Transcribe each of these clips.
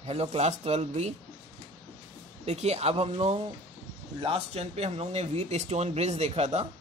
Hello class 12 B. देखिए, अब हम लोग लास्ट चैन पे हम लोग ने व्हीट स्टोन ब्रिज देखा था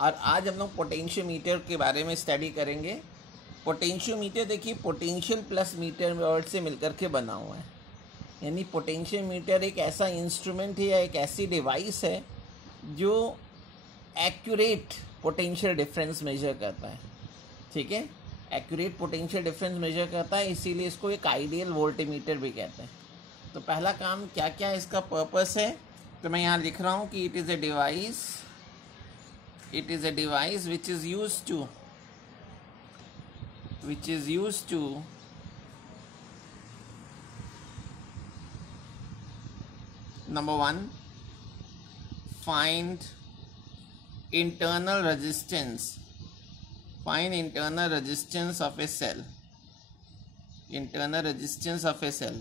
और आज हम लोग पोटेंशियोमीटर के बारे में स्टडी करेंगे। पोटेंशियोमीटर देखिए, पोटेंशियल प्लस मीटर वर्ड से मिलकर के बना हुआ है। यानी पोटेंशियोमीटर एक ऐसा इंस्ट्रूमेंट है या एक ऐसी डिवाइस है जो एक्यूरेट पोटेंशियल डिफरेंस मेजर करता है। ठीक है, एक्यूरेट पोटेंशियल डिफरेंस मेजर करता है, इसीलिए इसको एक आइडियल वोल्टमीटर भी कहते हैं। तो पहला काम क्या क्या इसका पर्पस है, तो मैं यहाँ लिख रहा हूँ कि it is a device which is used to number 1 find internal resistance of a cell।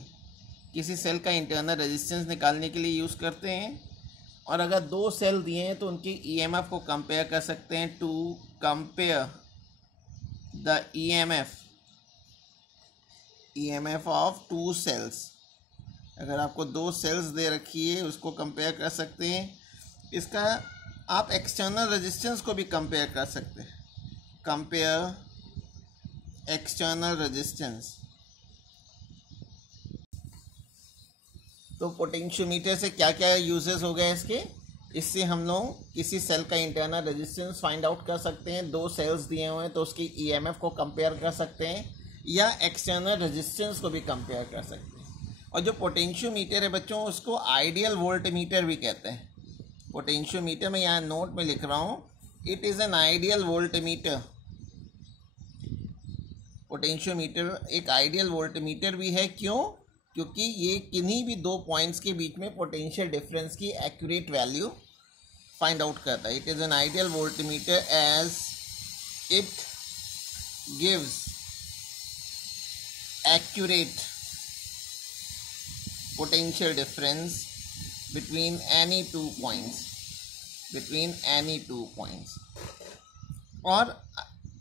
किसी सेल का इंटरनल रेजिस्टेंस निकालने के लिए यूज़ करते हैं। और अगर दो सेल दिए हैं तो उनकी ईएमएफ को कंपेयर कर सकते हैं। To compare the EMF of two cells. अगर आपको दो सेल्स दे रखी है उसको कंपेयर कर सकते हैं। इसका आप एक्सटर्नल रेजिस्टेंस को भी कंपेयर कर सकते हैं। Compare external resistance. तो पोटेंशियोमीटर से क्या क्या यूजेस हो गए इसके। इससे हम लोग किसी सेल का इंटरनल रेजिस्टेंस फाइंड आउट कर सकते हैं। दो सेल्स दिए हुए हैं तो उसकी ईएमएफ को कंपेयर कर सकते हैं या एक्सटर्नल रेजिस्टेंस को भी कंपेयर कर सकते हैं। और जो पोटेंशियोमीटर है बच्चों, उसको आइडियल वोल्टमीटर भी कहते हैं। पोटेंशियोमीटर में यहाँ नोट में लिख रहा हूँ, it is an ideal voltmeter. Potentiometer एक आइडियल वोल्टमीटर भी है। क्यों? क्योंकि ये किन्हीं भी दो पॉइंट्स के बीच में पोटेंशियल डिफरेंस की एक्यूरेट वैल्यू फाइंड आउट करता है। It is an ideal voltmeter as it gives accurate potential difference between any two points। और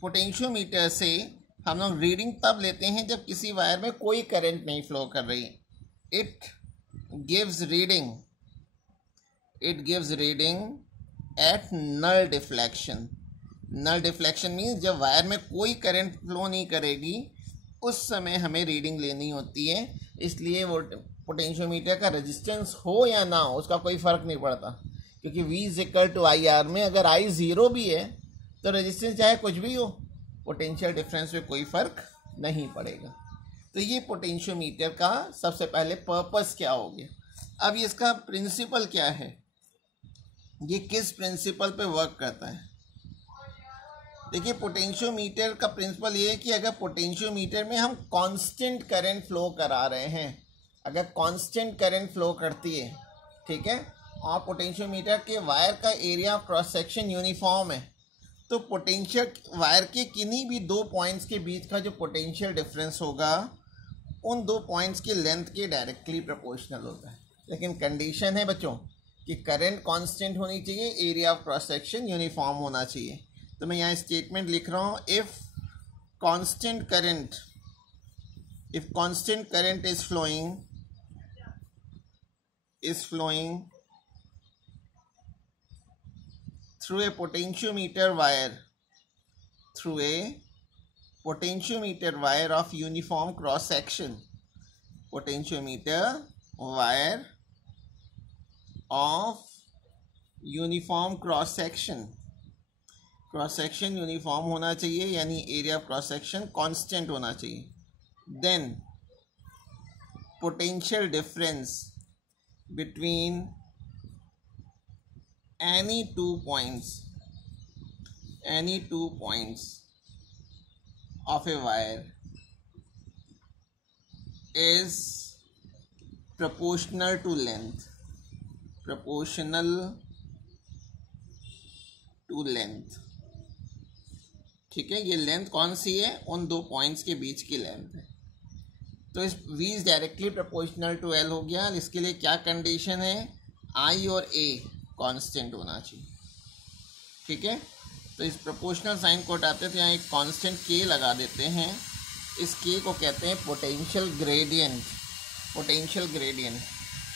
पोटेंशियोमीटर से हम लोग रीडिंग तब लेते हैं जब किसी वायर में कोई करंट नहीं फ्लो कर रही। It gives reading at null deflection. Null deflection means जब वायर में कोई करंट फ्लो नहीं करेगी उस समय हमें रीडिंग लेनी होती है। इसलिए वो पोटेंशियोमीटर का रेजिस्टेंस हो या ना हो उसका कोई फ़र्क नहीं पड़ता, क्योंकि V=IR में अगर I 0 भी है तो रेजिस्टेंस चाहे कुछ भी हो, पोटेंशियल डिफरेंस में कोई फ़र्क नहीं पड़ेगा। तो ये पोटेंशियोमीटर का सबसे पहले पर्पस क्या हो गया। अब इसका प्रिंसिपल क्या है, ये किस प्रिंसिपल पे वर्क करता है। देखिए, पोटेंशियोमीटर का प्रिंसिपल ये है कि अगर पोटेंशियोमीटर में हम कांस्टेंट करंट फ्लो करा रहे हैं, अगर कांस्टेंट करंट फ्लो करती है, ठीक है, और पोटेंशियोमीटर के वायर का area of cross section uniform है, तो पोटेंशियल वायर के किन्हीं भी दो पॉइंट्स के बीच का जो पोटेंशियल डिफरेंस होगा उन दो पॉइंट्स की लेंथ के डायरेक्टली प्रोपोर्शनल होता है। लेकिन कंडीशन है बच्चों कि करंट कांस्टेंट होनी चाहिए, area of cross section uniform होना चाहिए। तो मैं यहाँ स्टेटमेंट लिख रहा हूँ, if constant current is flowing through a potentiometer wire of uniform cross section, potentiometer wire of uniform cross section uniform होना चाहिए, यानी area of cross section constant होना चाहिए। Then potential difference between any two points of a wire is proportional to length। ठीक है, ये length कौन सी है, उन दो पॉइंट्स के बीच की लेंथ है। तो इस V is directly proportional to L हो गया। इसके लिए क्या कंडीशन है, I और A कांस्टेंट होना चाहिए। ठीक है, तो इस प्रोपोर्शनल साइन को हटाते तो यहाँ एक कांस्टेंट K लगा देते हैं। इस K को कहते हैं पोटेंशियल ग्रेडियंट। Potential gradient.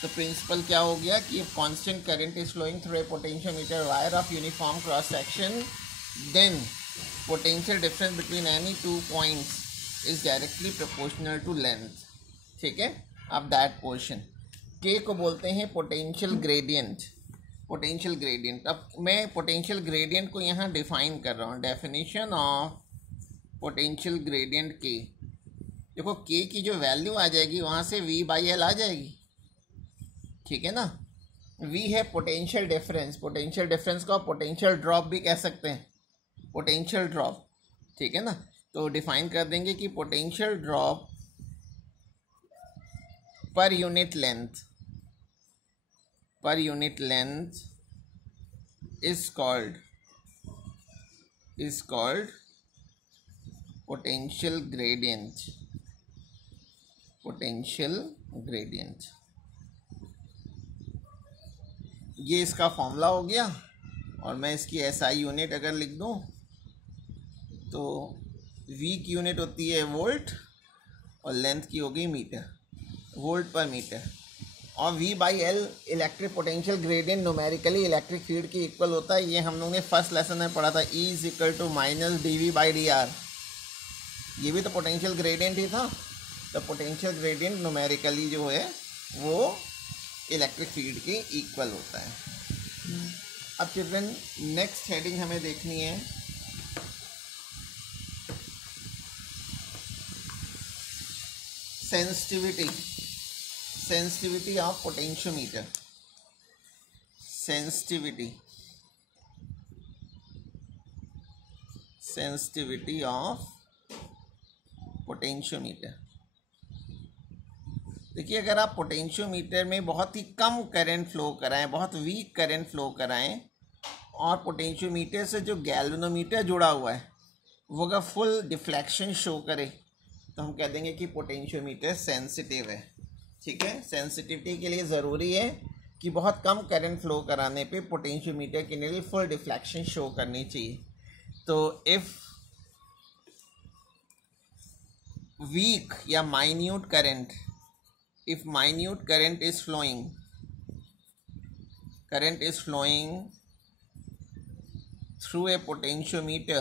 तो प्रिंसिपल क्या हो गया कि constant current is flowing through a potentiometer wire of uniform cross section, then potential difference between any two points is directly proportional to length. ठीक है, अब दैट पोर्शन के को बोलते हैं पोटेंशियल ग्रेडियंट। पोटेंशियल ग्रेडियंट, अब मैं पोटेंशियल ग्रेडियंट को यहाँ डिफाइन कर रहा हूँ। डेफिनेशन ऑफ पोटेंशियल ग्रेडियंट के, देखो के की जो वैल्यू आ जाएगी वहाँ से v बाई एल आ जाएगी। ठीक है ना, v है पोटेंशियल डिफरेंस, पोटेंशियल डिफरेंस को आप पोटेंशियल ड्रॉप भी कह सकते हैं, पोटेंशियल ड्रॉप। ठीक है ना, तो डिफाइन कर देंगे कि potential drop per unit length, per unit length is called potential gradient, potential gradient. ये इसका फॉर्मूला हो गया, और मैं इसकी एसआई यूनिट अगर लिख दूं तो वी की यूनिट होती है वोल्ट और लेंथ की हो गई मीटर, वोल्ट पर मीटर। और V by L electric potential gradient numerically electric field के इक्वल होता है। ये हम लोगों ने फर्स्ट लेसन में पढ़ा था, E is equal to minus D V by D R. ये भी तो पोटेंशियल ग्रेडियंट ही था। तो पोटेंशियल ग्रेडियंट न्यूमेरिकली जो है वो इलेक्ट्रिक फील्ड के इक्वल होता है। अब चिल्ड्रन नेक्स्ट हेडिंग हमें देखनी है sensitivity, sensitivity of potentiometer, sensitivity, sensitivity of potentiometer. देखिए, अगर आप पोटेंशियोमीटर में बहुत ही कम करंट फ्लो कराएं, बहुत वीक करंट फ्लो कराएं, और पोटेंशियोमीटर से जो गैल्वेनोमीटर जुड़ा हुआ है वो अगर फुल डिफ्लेक्शन शो करे तो हम कह देंगे कि पोटेंशियोमीटर सेंसिटिव है। ठीक है, सेंसिटिविटी के लिए ज़रूरी है कि बहुत कम करंट फ्लो कराने पे पोटेंशियोमीटर के लिए फुल डिफ्लेक्शन शो करनी चाहिए। तो इफ़ वीक या minute current, if minute current is flowing through a potentiometer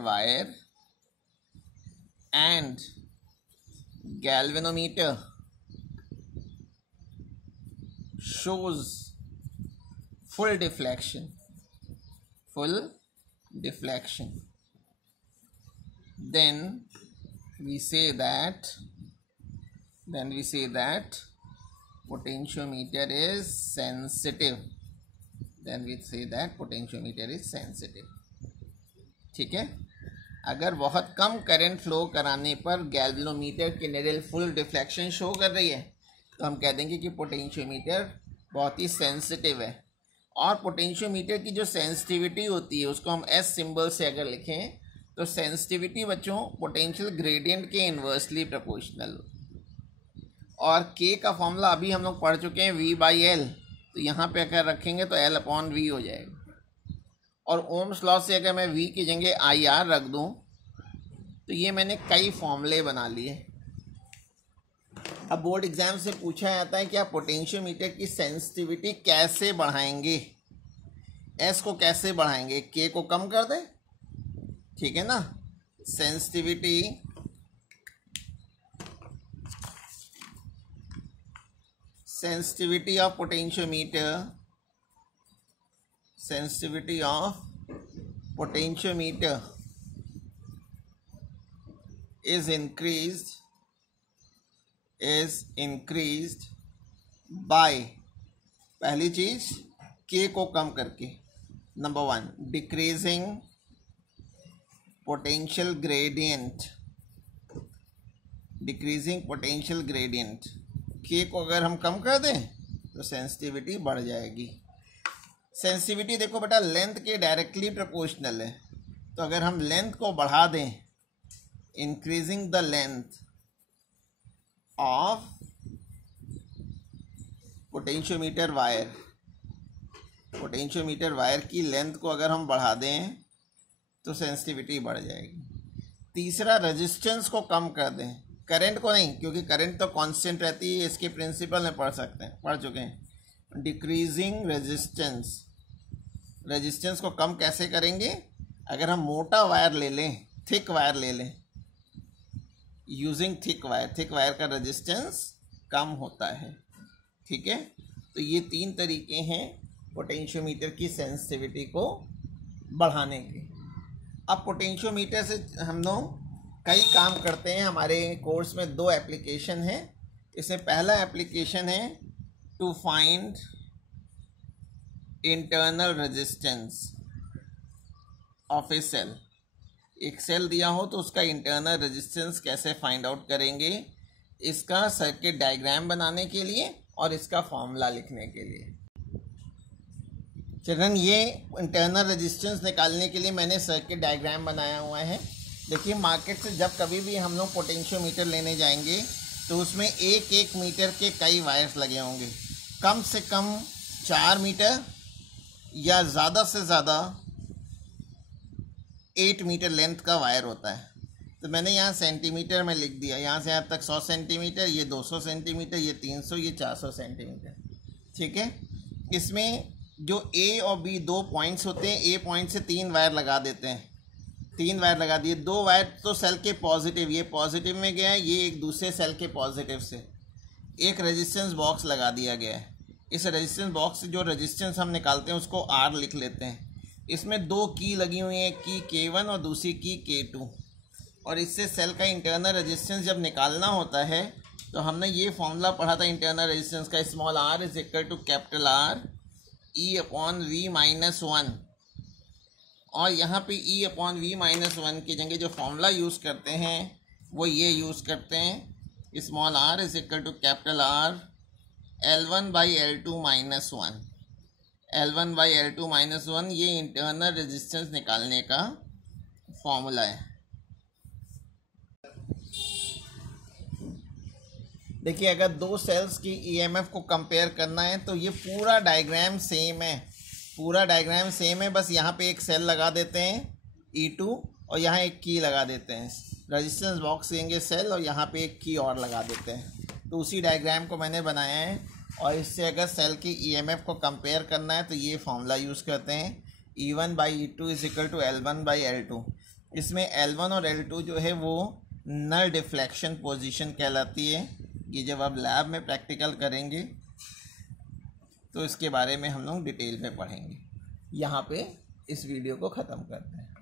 wire, and galvanometer shows full deflection, then we say that potentiometer is sensitive, ठीक है। अगर बहुत कम करंट फ्लो कराने पर गैल्वेनोमीटर की निडल फुल डिफ्लेक्शन शो कर रही है तो हम कह देंगे कि पोटेंशियोमीटर बहुत ही सेंसिटिव है। और पोटेंशियोमीटर की जो सेंसिटिविटी होती है उसको हम एस सिंबल से अगर लिखें तो सेंसिटिविटी बच्चों पोटेंशियल ग्रेडियंट के इन्वर्सली प्रोपोर्शनल। और के का फॉर्मूला अभी हम लोग पढ़ चुके हैं, वी बाई एल। तो यहाँ पे अगर रखेंगे तो एल अपॉन वी हो जाएगा। और ओम्स लॉ से अगर मैं वी की जगह आई आर रख दूँ तो ये मैंने कई फॉर्मूले बना लिए। अब बोर्ड एग्जाम से पूछा जाता है कि आप पोटेंशियोमीटर की सेंसिटिविटी कैसे बढ़ाएंगे, एस को कैसे बढ़ाएंगे, के को कम कर दें। ठीक है ना, sensitivity of potentiometer is increased by, पहली चीज के को कम करके, नंबर 1 डिक्रीजिंग पोटेंशियल ग्रेडियंट, के को अगर हम कम कर दें तो सेंसिटिविटी बढ़ जाएगी। सेंसिटिविटी देखो बेटा लेंथ के डायरेक्टली प्रोपोर्शनल है, तो अगर हम लेंथ को बढ़ा दें, increasing the length of potentiometer wire की लेंथ को अगर हम बढ़ा दें तो सेंसिटिविटी बढ़ जाएगी। तीसरा, रेजिस्टेंस को कम कर दें, करंट को नहीं, क्योंकि करंट तो कांस्टेंट रहती है, इसके प्रिंसिपल में पढ़ चुके हैं। डिक्रीजिंग रेजिस्टेंस, रेजिस्टेंस को कम कैसे करेंगे? अगर हम मोटा वायर ले लें, थिक वायर ले लें, यूजिंग थिक वायर का रेजिस्टेंस कम होता है। ठीक है, तो ये 3 तरीके हैं पोटेंशियोमीटर की सेंसिटिविटी को बढ़ाने के। अब पोटेंशियोमीटर से हम लोग कई काम करते हैं। हमारे कोर्स में 2 एप्लीकेशन है। इसमें पहला एप्लीकेशन है to find internal resistance of a cell. एक सेल दिया हो तो उसका इंटरनल रेजिस्टेंस कैसे फाइंड आउट करेंगे, इसका सर्किट डायग्राम बनाने के लिए और इसका फॉर्मूला लिखने के लिए। चिल्ड्रन, ये इंटरनल रेजिस्टेंस निकालने के लिए मैंने सर्किट डायग्राम बनाया हुआ है। देखिए, मार्केट से जब कभी भी हम लोग पोटेंशियोमीटर लेने जाएंगे तो उसमें 1-1 मीटर के कई वायर्स लगे होंगे। कम से कम 4 मीटर या ज़्यादा से ज़्यादा 8 मीटर लेंथ का वायर होता है। तो मैंने यहाँ सेंटीमीटर में लिख दिया, यहाँ से यहाँ तक 100 सेंटीमीटर, ये 200 सेंटीमीटर, ये 300, ये 400 सेंटीमीटर। ठीक है, इसमें जो ए और बी 2 पॉइंट्स होते हैं, ए पॉइंट से 3 वायर लगा देते हैं। 3 वायर लगा दिए, 2 वायर तो सेल के पॉजिटिव, ये पॉजिटिव में गया है, ये एक दूसरे सेल के पॉजिटिव से। एक रेजिस्टेंस बॉक्स लगा दिया गया है। इस रेजिस्टेंस बॉक्स से जो रेजिस्टेंस हम निकालते हैं उसको आर लिख लेते हैं। इसमें 2 की लगी हुई है, की K1 और दूसरी की K2। और इससे सेल का इंटरनल रेजिस्टेंस जब निकालना होता है तो हमने ये फॉर्मूला पढ़ा था इंटरनल रेजिस्टेंस का, small r is equal to capital R E/V-1। और यहाँ पे E/V-1 की जगह जो फॉर्मूला यूज़ करते हैं वो ये यूज़ करते हैं, small r is equal to capital R L1/L2-1। L1/L2-1 ये इंटरनल रेजिस्टेंस निकालने का फॉर्मूला है। देखिए, अगर 2 सेल्स की ईएमएफ को कंपेयर करना है तो ये पूरा डायग्राम सेम है, बस यहाँ पे एक सेल लगा देते हैं E2 और यहाँ एक की लगा देते हैं। रेजिस्टेंस बॉक्स लेंगे सेल और यहाँ पे एक की और लगा देते हैं। तो उसी डायग्राम को मैंने बनाया है। और इससे अगर सेल की ईएमएफ को कंपेयर करना है तो ये फॉर्मूला यूज़ करते हैं, E1/E2 is equal to L1/L2। इसमें L1 और L2 जो है वो नल डिफ्लेक्शन पोजीशन कहलाती है। ये जब आप लैब में प्रैक्टिकल करेंगे तो इसके बारे में हम लोग डिटेल में पढ़ेंगे। यहाँ पे इस वीडियो को ख़त्म करते हैं।